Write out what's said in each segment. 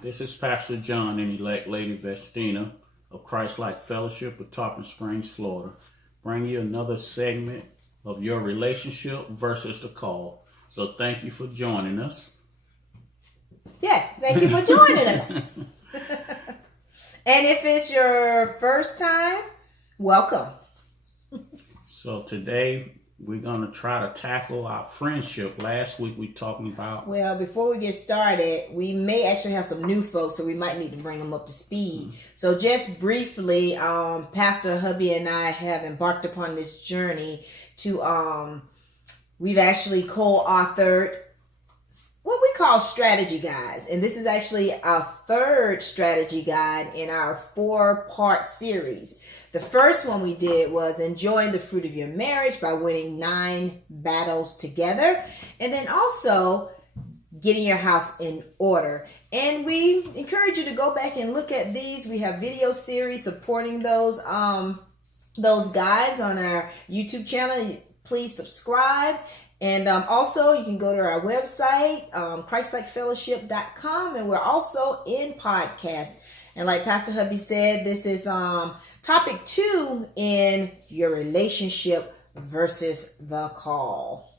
this is Pastor John and elect Lady Vestina of Christ-like Fellowship of Tarpon Springs, Florida. Bring you another segment of your relationship versus the call. So thank you for joining us. Yes, thank you for joining us. And if it's your first time, welcome. So today we're going to try to tackle our friendship. Last week we talking about... Well, before we get started, we may actually have some new folks, so we might need to bring them up to speed. So just briefly, Pastor Hubby and I have embarked upon this journey to... we've actually co-authored what we call strategy guides. And this is actually our third strategy guide in our 4-part series. The first one we did was enjoying the fruit of your marriage by winning 9 battles together. And then also getting your house in order. And we encourage you to go back and look at these. We have video series supporting those guides on our YouTube channel. Please subscribe. And also, you can go to our website, christlikefellowship.com, and we're also in podcast. And like Pastor Hubby said, this is topic 2 in your relationship versus the call.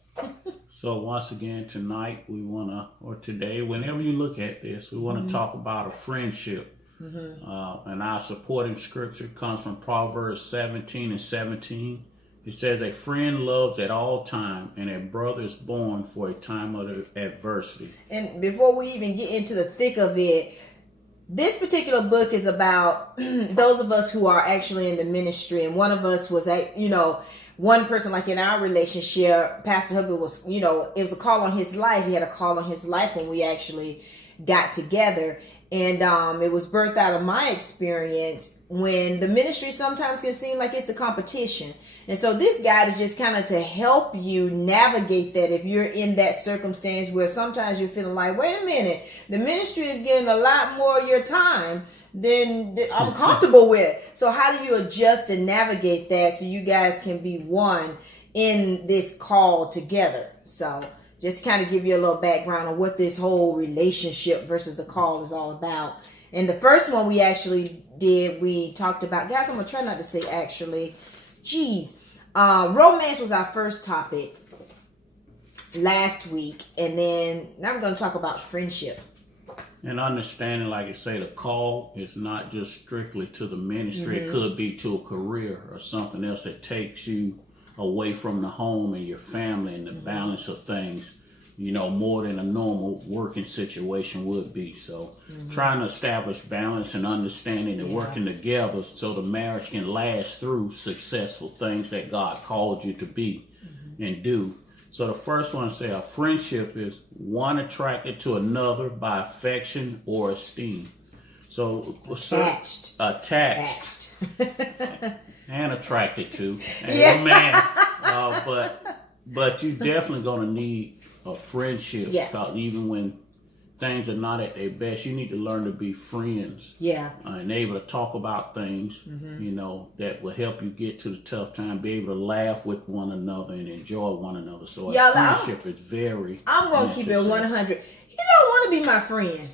So once again, tonight we want to, or today, whenever you look at this, we want to talk about a friendship. And our supporting scripture comes from Proverbs 17:17. It says, a friend loves at all time, and a brother is born for a time of adversity. And before we even get into the thick of it, this particular book is about those of us who are actually in the ministry. And one of us was, one person, like in our relationship, Pastor Hubby was, it was a call on his life. He had a call on his life when we actually got together. And it was birthed out of my experience when the ministry sometimes can seem like it's the competition. And so this guide is just kind of to help you navigate that if you're in that circumstance where sometimes you're feeling like, wait a minute, the ministry is getting a lot more of your time than I'm comfortable with. So how do you adjust and navigate that so you guys can be one in this call together? So just to kind of give you a little background on what this whole relationship versus the call is all about. And the first one we actually did, we talked about, guys, I'm going to try not to say actually, romance was our first topic last week. And then now we're going to talk about friendship. And understanding, like you say, the call is not just strictly to the ministry. It could be to a career or something else that takes you away from the home and your family and the balance of things, more than a normal working situation would be. So trying to establish balance and understanding and working together so the marriage can last through successful things that God called you to be and do. So the first one say a friendship is one attracted to another by affection or esteem. So attached. And attracted to. Amen. But you definitely going to need a friendship. Yeah. Because even when things are not at their best, you need to learn to be friends. Yeah. And able to talk about things, that will help you get to the tough time, be able to laugh with one another and enjoy one another. So a friendship is very I'm going to keep it 100. You don't want to be my friend.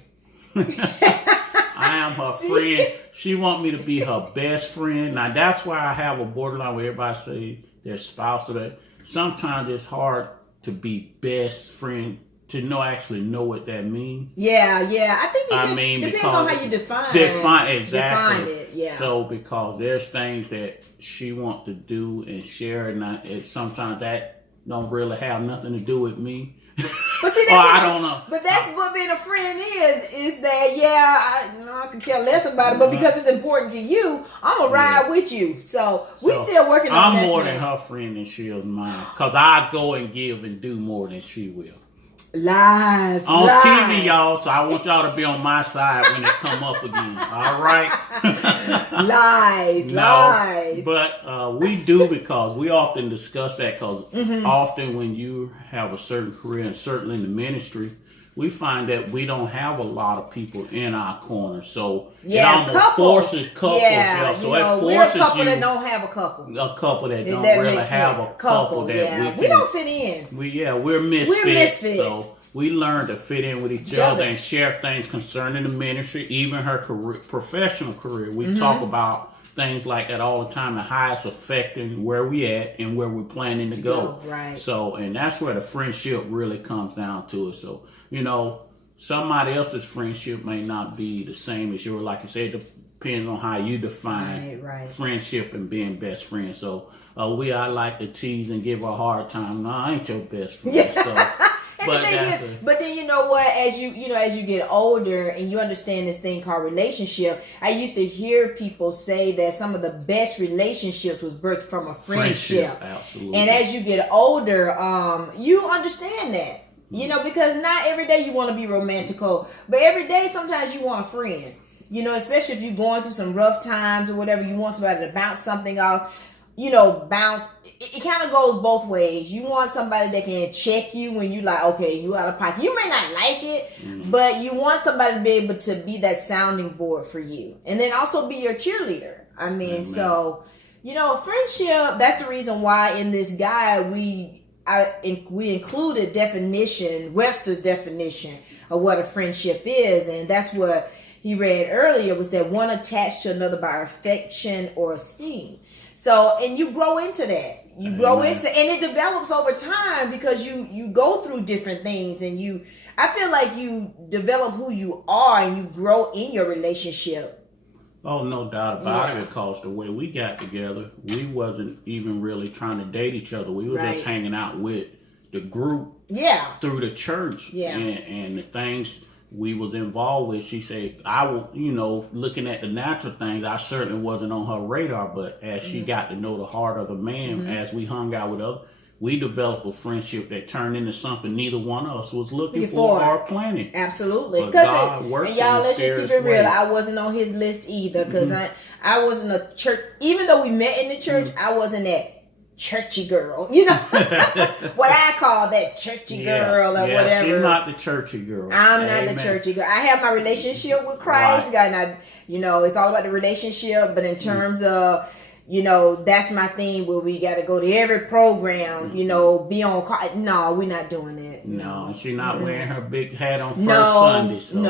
I am her friend. She want me to be her best friend. Now that's why I have a borderline where everybody say their spouse or that. Sometimes it's hard to be best friend, to actually know what that means. Yeah. I think it depends on how you define exactly. it. Yeah. So because there's things that she want to do and share, and sometimes that don't really have nothing to do with me. But see, I don't know. But that's what being a friend is that, I can care less about it, but because it's important to you, I'm going to ride with you. So we still working on that. I'm more than her friend than she is mine. Because I go and give and do more than she will. Lies. On TV, y'all. So I want y'all to be on my side when it come up again. All right? Lies. But we do, because we often discuss that, because often when you have a certain career, and certainly in the ministry, we find that we don't have a lot of people in our corner. So it almost forces couples. So it forces we're a couple that don't have a couple. A couple that don't really have a couple that we don't fit in. We're misfits. We're misfits. So we learned to fit in with each other and share things concerning the ministry, even her career, professional career. We talk about things like that all the time, and how it's affecting where we at and where we're planning to go. Right. So, and that's where the friendship really comes down to it. So, somebody else's friendship may not be the same as yours. Like you said, depends on how you define friendship and being best friends. So, I like to tease and give her a hard time. No, I ain't your best friend. Yeah. So. But then you know what? As you get older and you understand this thing called relationship, I used to hear people say that some of the best relationships was birthed from a friendship. Absolutely. And as you get older, you understand that. Because not every day you want to be romantical, but every day sometimes you want a friend. Especially if you're going through some rough times or whatever, you want somebody to bounce something off. It kind of goes both ways. You want somebody that can check you when you like, okay, you out of pocket. You may not like it, but you want somebody to be able to be that sounding board for you. And then also be your cheerleader. I mean, so, friendship, that's the reason why in this guide we included Webster's definition of what a friendship is. And that's what he read earlier, was that one attached to another by affection or esteem. So, and you grow into that. You grow into, and it develops over time because you go through different things, and I feel like you develop who you are and you grow in your relationship. Oh, no doubt about it. Because the way we got together, we wasn't even really trying to date each other. We were just hanging out with the group through the church and the things we was involved with. She said, looking at the natural things, I certainly wasn't on her radar, but as she got to know the heart of the man, as we hung out with others, we developed a friendship that turned into something neither one of us was looking for or planning. Absolutely. But God works and y'all, let's just keep it real. way. I wasn't on his list either, because I wasn't a church, even though we met in the church, I wasn't that churchy girl, what I call that churchy girl or whatever. She's not the churchy girl. I'm not the churchy girl. I have my relationship with Christ, and it's all about the relationship. But in terms of, that's my thing where we got to go to every program, be on call. No, we're not doing that. No, she's not wearing her big hat on first Sunday. So.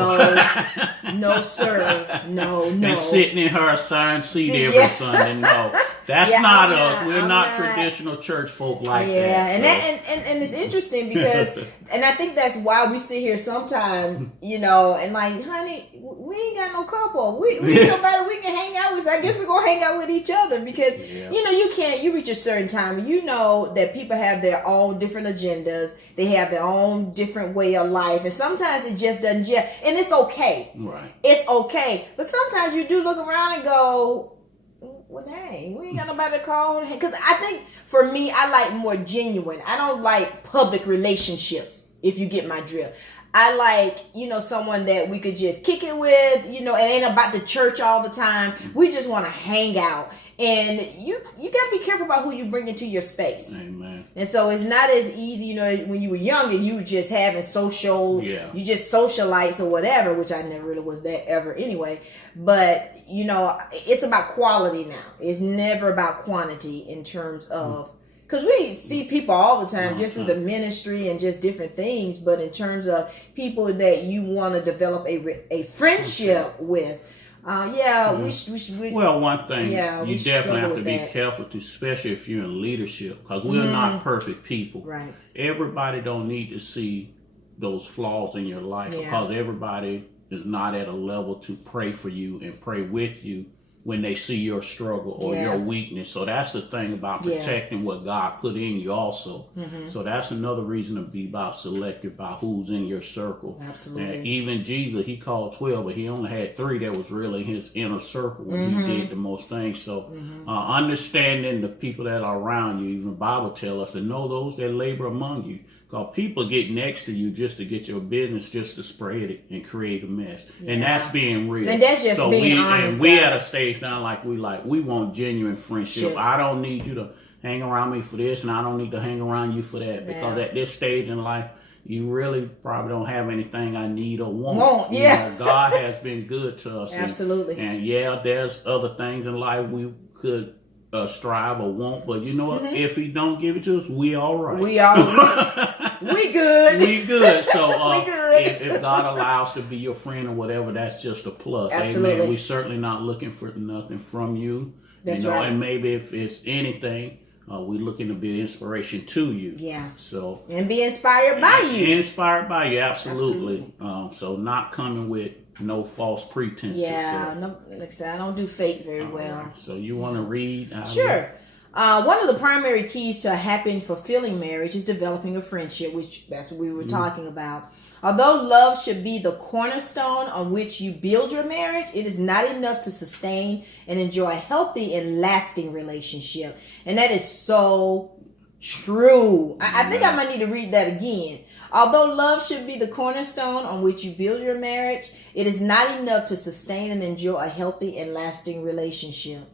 No, sir. No. And sitting in her assigned seat every Sunday. No. That's not us. We're not traditional church folk like that. Yeah, and it's interesting because, and I think that's why we sit here sometimes, and like, honey, we ain't got no couple. We nobody we can hang out with. So I guess we're gonna hang out with each other because you reach a certain time. That people have their own different agendas. They have their own different way of life, and sometimes it just doesn't gel. And it's okay. Right. It's okay, but sometimes you do look around and go, well, dang, we ain't got nobody to call. Because I think, for me, I like more genuine. I don't like public relationships, if you get my drift. I like, someone that we could just kick it with, it ain't about the church all the time. We just want to hang out. And you got to be careful about who you bring into your space. Amen. And so it's not as easy, when you were younger, you just having you just socialites or whatever, which I never really was that ever anyway. But, it's about quality now. It's never about quantity in terms of, because we see people all the time just through the ministry and just different things. But in terms of people that you want to develop a friendship with, we should. Well, one thing, you definitely have to be careful, especially if you're in leadership, because we're not perfect people. Right. Everybody don't need to see those flaws in your life because everybody is not at a level to pray for you and pray with you when they see your struggle or your weakness. So that's the thing about protecting what God put in you also. So that's another reason to be about selective about who's in your circle. Absolutely. And even Jesus, he called 12, but he only had 3 that was really his inner circle when he did the most things. So understanding the people that are around you, even Bible tells us to know those that labor among you. Because people get next to you just to get your business, just to spread it and create a mess. And that's being real. And that's just being honest. And we at a stage now we want genuine friendship. I don't need you to hang around me for this, and I don't need to hang around you for that. Because at this stage in life, you really probably don't have anything I need or want. God has been good to us. Absolutely. And there's other things in life we could strive or want, but you know what? If he don't give it to us, we all right. We are. We good. We good. So we good. If God allows to be your friend or whatever, that's just a plus. Absolutely. Amen. We're certainly not looking for nothing from you. That's right. And maybe if it's anything, we're looking to be an inspiration to you. Yeah. So and be inspired by you. Inspired by you, absolutely. So not coming with no false pretenses. Yeah. So. No, like I said, I don't do fake very well. Right. So you want to read? Sure. One of the primary keys to a happy and fulfilling marriage is developing a friendship, which that's what we were talking about. Although love should be the cornerstone on which you build your marriage, it is not enough to sustain and enjoy a healthy and lasting relationship. And that is so true. I think I might need to read that again. Although love should be the cornerstone on which you build your marriage, it is not enough to sustain and enjoy a healthy and lasting relationship.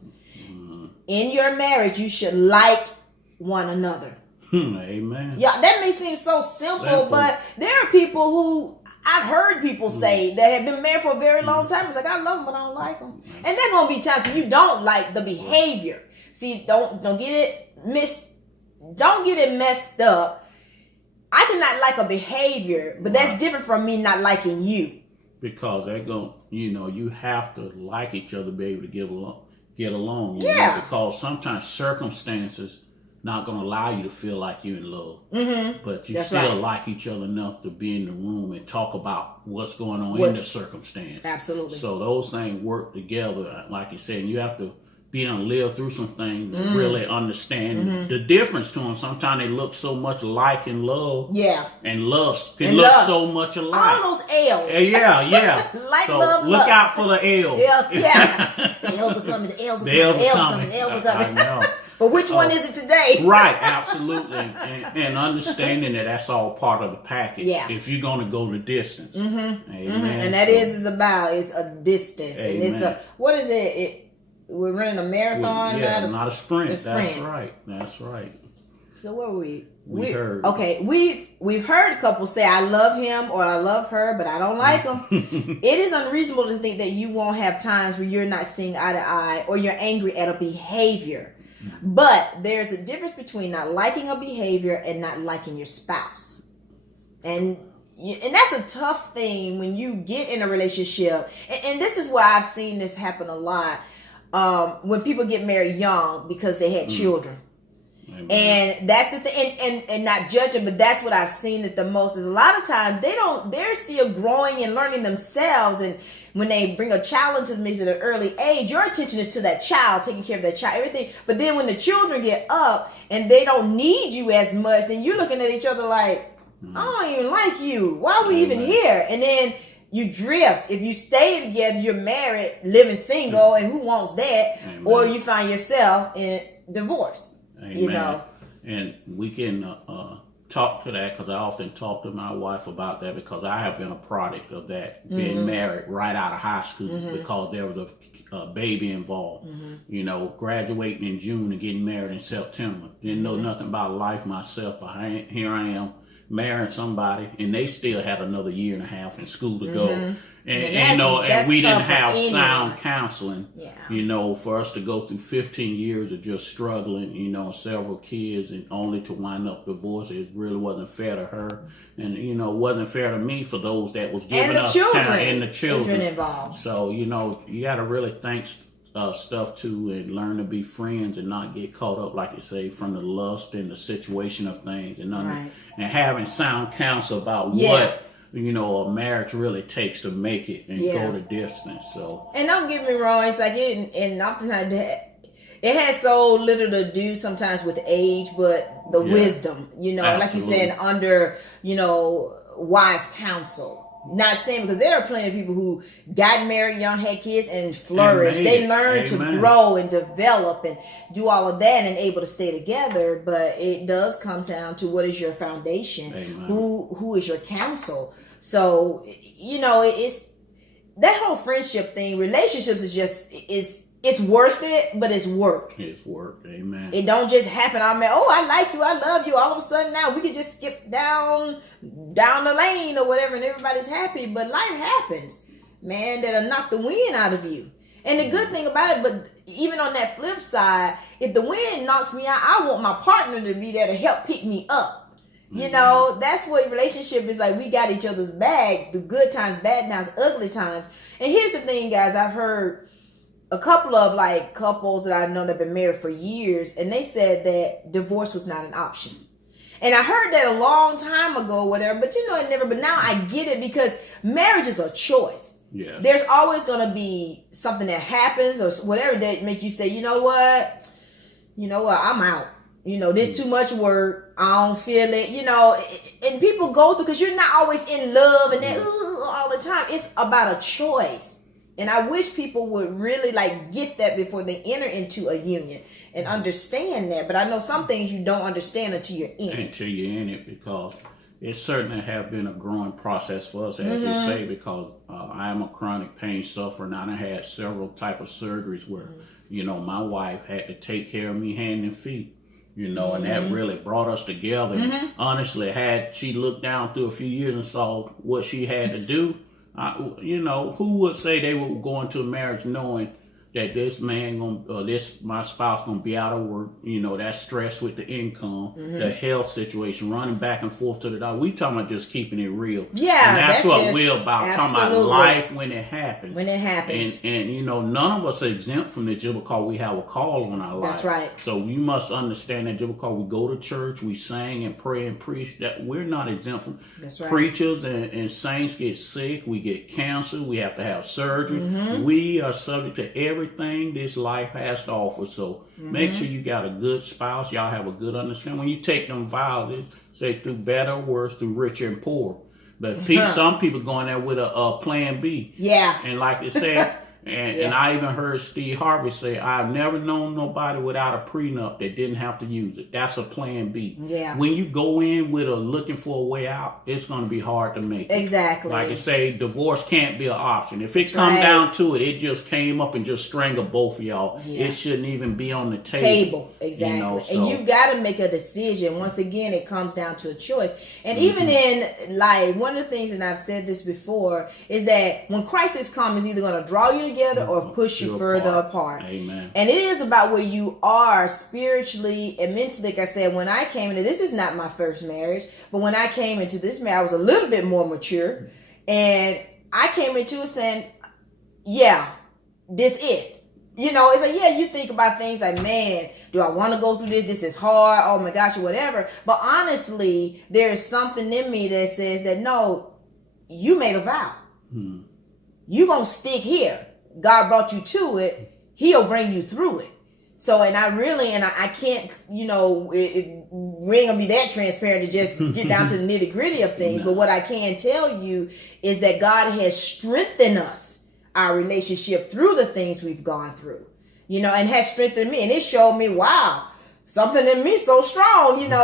In your marriage, you should like one another. Amen. Yeah, that may seem so simple, but there are people who I've heard people say that have been married for a very long time. It's like, I love them, but I don't like them. And there are going to be times when you don't like the behavior. See, don't get it messed up. I cannot like a behavior, but that's different from me not liking you. Because they're going, you have to like each other to be able to get along. You Yeah. know, because sometimes circumstances not going to allow you to feel like you're in love. But you still like each other enough to be in the room and talk about what's going on in the circumstance. Absolutely. So those things work together. Like you said, and you have to be able to live through some things and really understand the difference to them. Sometimes they look so much alike in love. Yeah. And lust can look so much alike. All those L's. Yeah. Like so love, look lust. out for the L's. Yeah. The L's are coming. The L's are coming. The L's are coming. I know. But which one is it today? Right, absolutely. And understanding that that's all part of the package. Yeah. If you're going to go the distance. Amen. And that is about, it's a distance. Amen. And it's what is it? We're running a marathon now. Not a sprint. A sprint. That's right. So what were we? We heard. Okay, we've heard couples say, I love him or I love her, but I don't like him. It is unreasonable to think that you won't have times where you're not seeing eye to eye or you're angry at a behavior. But there's a difference between not liking a behavior and not liking your spouse. And that's a tough thing when you get in a relationship. And this is where I've seen this happen a lot. When people get married young because they had children. Amen. And that's the thing, and not judging, but that's what I've seen it the most is a lot of times they're still growing and learning themselves. And when they bring a child into the mix at an early age, your attention is to that child, taking care of that child, everything. But then when the children get up and they don't need you as much, then you're looking at each other like, I don't even like you. Why are we even here? And then you drift. If you stay together, you're married, living single, and who wants that? Amen. Or you find yourself in divorce. Amen. And we can talk to that because I often talk to my wife about that because I have been a product of that, being married right out of high school because there was a baby involved. Graduating in June and getting married in September. Didn't know nothing about life myself, but here I am marrying somebody, and they still had another year and a half in school to go. And we didn't have sound counseling, for us to go through 15 years of just struggling, several kids, and only to wind up divorced. It really wasn't fair to her, and wasn't fair to me for those that was giving us time and the children involved. So you got to really think stuff too and learn to be friends and not get caught up, like you say, from the lust and the situation of things, and having sound counsel about what a marriage really takes to make it and go the distance. So, and don't get me wrong, it's like and oftentimes it has so little to do sometimes with age, but the wisdom, like you said, under wise counsel. Not saying, because there are plenty of people who got married young, had kids, and flourished. They learned to grow and develop and do all of that and able to stay together. But it does come down to what is your foundation, who is your counsel. So it's that whole friendship thing. Relationships is just it's worth it, but it's work. It's work, amen. It don't just happen. I like you, I love you. All of a sudden now we could just skip down the lane or whatever, and everybody's happy. But life happens, man, that'll knock the wind out of you. And the good thing about it, but even on that flip side, if the wind knocks me out, I want my partner to be there to help pick me up. You know, that's what relationship is like. We got each other's back, the good times, bad times, ugly times. And here's the thing, guys. I've heard a couple of like couples that I know that have been married for years, and they said that divorce was not an option. And I heard that a long time ago, whatever, but you know, it never, but now I get it because marriage is a choice. Yeah. There's always going to be something that happens or whatever that make you say, you know what, I'm out. You know, this too much work. I don't feel it, you know, and people go through, because you're not always in love and then all the time. It's about a choice. And I wish people would really like get that before they enter into a union and understand that. But I know some things you don't understand until you're in it. Until you're in it, because it certainly have been a growing process for us, as you say, because I am a chronic pain sufferer, and I had several type of surgeries where, you know, my wife had to take care of me hand and feet, you know, and that really brought us together. And honestly, had she looked down through a few years and saw what she had to do, you know, who would say they would go into a marriage knowing that this man my spouse gonna be out of work, you know, that stress with the income, the health situation, running back and forth to the doctor. We talking about just keeping it real. Yeah, and that's what just, we're about. Absolutely. Talking about life when it happens. When it happens. And you know, none of us are exempt from it just because we have a call on our life. That's right. So you must understand that just because we go to church, we sing and pray and preach, that we're not exempt from. That's right. Preachers and saints get sick, we get cancer, we have to have surgery. We are subject to everything this life has to offer. So make sure you got a good spouse. Y'all have a good understanding. When you take them vows, say through better or worse, through richer and poor. But some people going there with a plan B. Yeah. And like they said, and I even heard Steve Harvey say, I've never known nobody without a prenup that didn't have to use it. That's a plan B. Yeah. When you go in with looking for a way out, it's going to be hard to make it. Exactly. Like I say, divorce can't be an option. If it come down to it, it just came up and just strangled both of y'all. Yeah. It shouldn't even be on the table. Exactly. You know, so. And you've got to make a decision. Once again, it comes down to a choice. And even in life, one of the things, and I've said this before, is that when crisis comes, it's either going to draw you together or push you further apart. Amen. And it is about where you are spiritually and mentally. Like I said, when I came into this is not my first marriage, but when I came into this marriage, I was a little bit more mature, and I came into it saying, "Yeah, this it." You know, it's like, yeah, you think about things like, man, do I want to go through this? This is hard. Oh my gosh, or whatever. But honestly, there is something in me that says that no, you made a vow. You gonna stick here. God brought you to it. He'll bring you through it. So, and I can't, you know, we ain't gonna be that transparent to just get down to the nitty gritty of things. But what I can tell you is that God has strengthened us, our relationship, through the things we've gone through, you know, and has strengthened me. And it showed me, wow, something in me so strong, you know,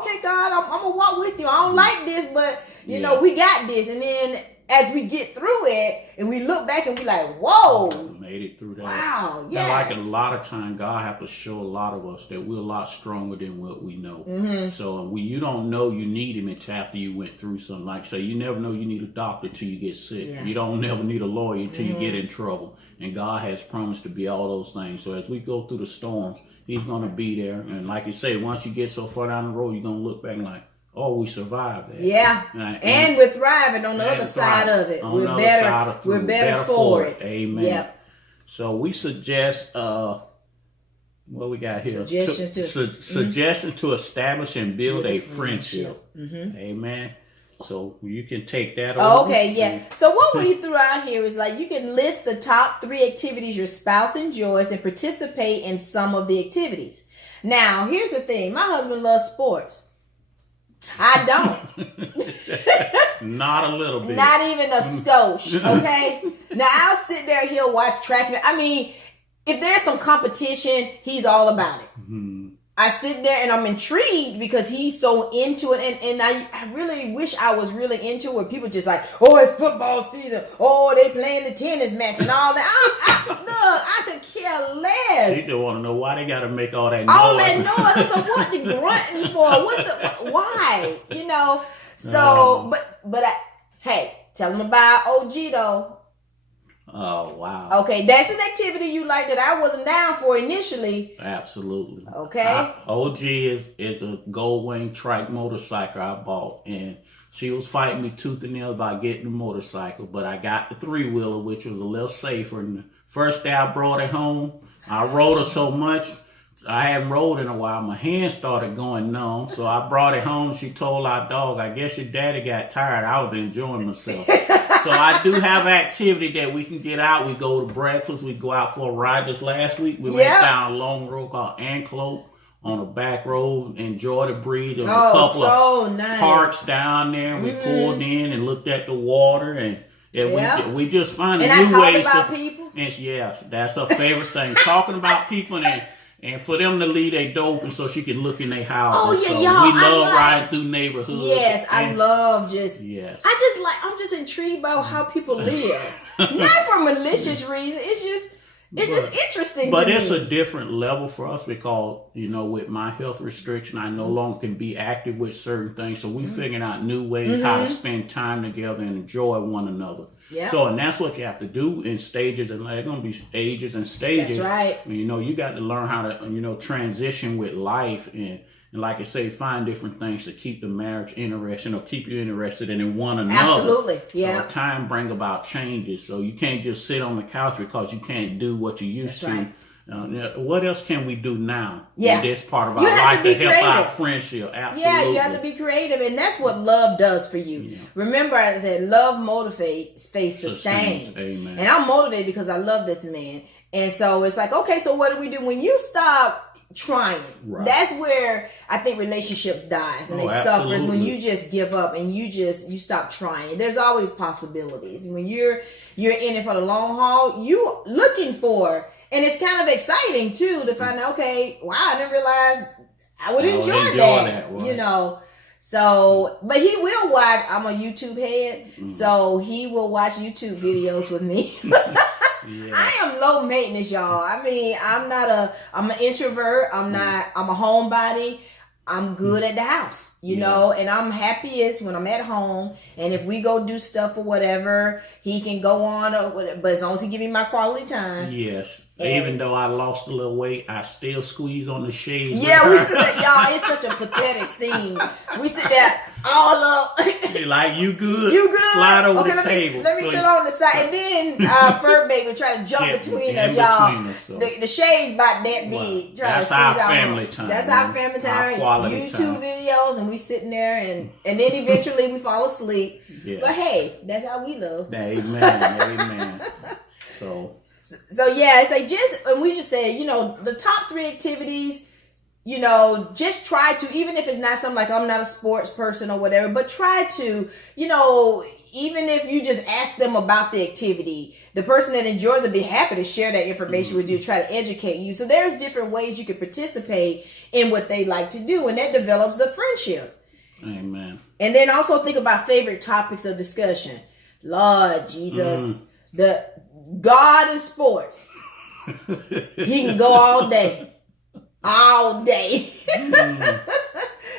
okay, God, I'm gonna walk with you. I don't like this, but you know, we got this. And then as we get through it and we look back and we like, whoa, made it through that. Wow, yes. And like a lot of time, God have to show a lot of us that we're a lot stronger than what we know. So when you don't know you need him until after you went through something. Like say, you never know you need a doctor till you get sick. Yeah. You don't never need a lawyer until you get in trouble. And God has promised to be all those things. So as we go through the storms, he's going to be there. And like you say, once you get so far down the road, you're going to look back and like, oh, we survived that. Yeah. And we're thriving on the other side of it. We're better for it. Amen. Yep. So we suggest, what we got here? Suggestions to establish and build a friendship. Amen. So you can take that over. Okay, yeah. So what we threw out here is like you can list the top 3 activities your spouse enjoys and participate in some of the activities. Now, here's the thing. My husband loves sports. I don't. Not a little bit. Not even a skosh, okay? Now, I'll sit there, he'll watch track. I mean, if there's some competition, he's all about it. I sit there and I'm intrigued because he's so into it. And I really wish I was really into it where people just like, oh, it's football season. Oh, they playing the tennis match and all that. Look, I could care less. She don't want to know why they got to make all that noise. All that noise. So what the grunting for? Why? You know? So, but hey, tell them about OG though. Oh, wow. Okay, that's an activity you like that I wasn't down for initially. Absolutely. Okay. OG is a gold wing trike motorcycle I bought, and she was fighting me tooth and nail about getting the motorcycle, but I got the 3-wheeler, which was a little safer. And the first day I brought it home, I rode her so much, I hadn't rode in a while. My hands started going numb, so I brought it home. She told our dog, I guess your daddy got tired. I was enjoying myself. So I do have activity that we can get out. We go to breakfast. We go out for a ride. This last week, we went down a long road called Anclote on a back road, enjoy the breeze. There was a couple of parks down there. We pulled in and looked at the water, and we just find new ways. And I talked about people. And yes, that's her favorite thing, talking about people and for them to leave their door open so she can look in their house. Oh, yeah, so y'all. We love riding through neighborhoods. Yes, I love just. Yes. I'm just intrigued by how people live. Not for malicious reasons. It's just interesting to me. But it's a different level for us because, with my health restriction, I no longer can be active with certain things. So we figuring out new ways how to spend time together and enjoy one another. Yeah. So, and that's what you have to do in stages, and there's going to be ages and stages. That's right. You got to learn how to, transition with life and like I say, find different things to keep the marriage interesting or keep you interested in one another. Absolutely. Yeah. So time bring about changes. So you can't just sit on the couch because you can't do what you used to. Right. What else can we do now in this part of our life to help our friendship? Absolutely. Yeah, you have to be creative, and that's what love does for you. Yeah. Remember, I said love motivates, faith sustains. Amen. And I'm motivated because I love this man. And so it's like, okay, so what do we do when you stop trying? Right. That's where I think relationships dies and they suffers when you just give up and you stop trying. There's always possibilities. When you're in it for the long haul, you looking for. And it's kind of exciting, too, to find out, okay, wow, I didn't realize I would enjoy that. Right. So, but he will watch, I'm a YouTube head, so he will watch YouTube videos with me. Yes. I am low maintenance, y'all. I mean, I'm an introvert. I'm a homebody. I'm good at the house, you know, and I'm happiest when I'm at home. And if we go do stuff or whatever, he can go on, or whatever, but as long as he give me my quality time. Yes. And even though I lost a little weight, I still squeeze on the shades. Yeah, we sit there, y'all. It's such a pathetic scene. We sit there all up. Like, you good? You good? Slide over the table. Let me chill on the side. And then our fur baby try to jump between us, y'all. The shades about that big. That's our family time. That's our family time. YouTube videos, and we sitting there, and then eventually we fall asleep. Yeah. But hey, that's how we love. Amen. Amen. So yeah, it's like and we just say, the top 3 activities, just try to, even if it's not something like I'm not a sports person or whatever, but try to, even if you just ask them about the activity, the person that enjoys it be happy to share that information with you, try to educate you. So there's different ways you can participate in what they like to do, and that develops the friendship. Amen. And then also think about favorite topics of discussion. Lord Jesus, the God in sports. He can go all day. All day.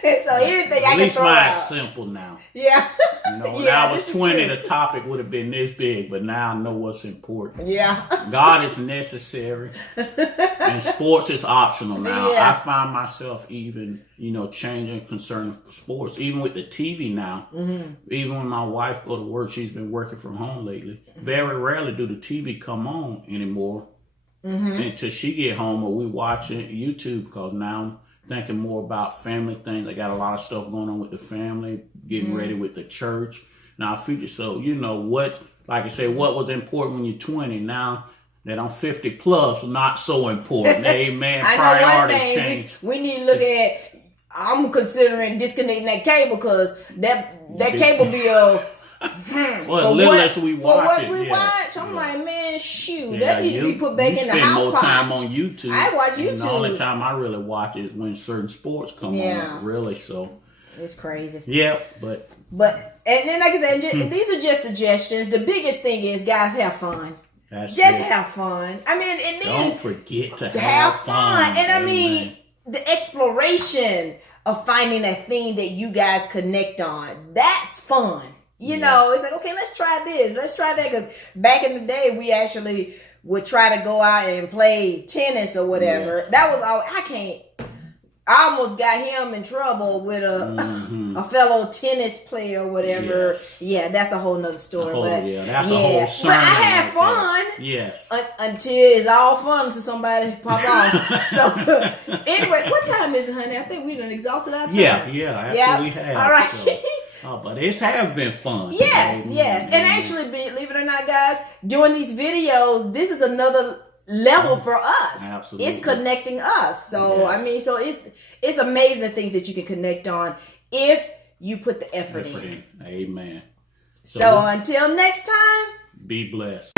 And so anything I can throw out. At least mine's simple now. Yeah. When I was 20, the topic would have been this big, but now I know what's important. Yeah. God is necessary, and sports is optional now. Yeah. I find myself even, changing concerning sports, even with the TV now. Mm-hmm. Even when my wife go to work, she's been working from home lately. Very rarely do the TV come on anymore until she get home, or we watch it YouTube, because now I'm thinking more about family things. I got a lot of stuff going on with the family, getting ready with the church. Now, future, so what, like I said, what was important when you're 20, now that I'm 50 plus, not so important. Amen. Priority change. We need to look at, I'm considering disconnecting that cable, because that cable bill, for what we watch, I'm like, man, shoot, that need to be put back in the house. Spend more time on YouTube. I watch YouTube. The only time I really watch it is when certain sports come on. Really, so it's crazy. Yeah, but and then, like I said, these are just suggestions. The biggest thing is, guys, have fun. Have fun. I mean, and then don't forget to have fun. And I mean, the exploration of finding that thing that you guys connect on. That's fun. You know, it's like, okay, let's try this. Let's try that. Because back in the day, we actually would try to go out and play tennis or whatever. Yes. That was all. I almost got him in trouble with a fellow tennis player or whatever. Yes. Yeah, that's a whole nother story. That's a whole sermon. But I had fun. That. Yes. Until it's all fun until somebody pop off. So anyway, what time is it, honey? I think we done exhausted our time. Yeah, actually we have. All right. So, but it has been fun. Yes. And actually, believe it or not, guys, doing these videos, this is another level for us. Absolutely. It's connecting us. So Yes. I mean, so it's amazing the things that you can connect on if you put the effort in. Amen. So until next time, be blessed.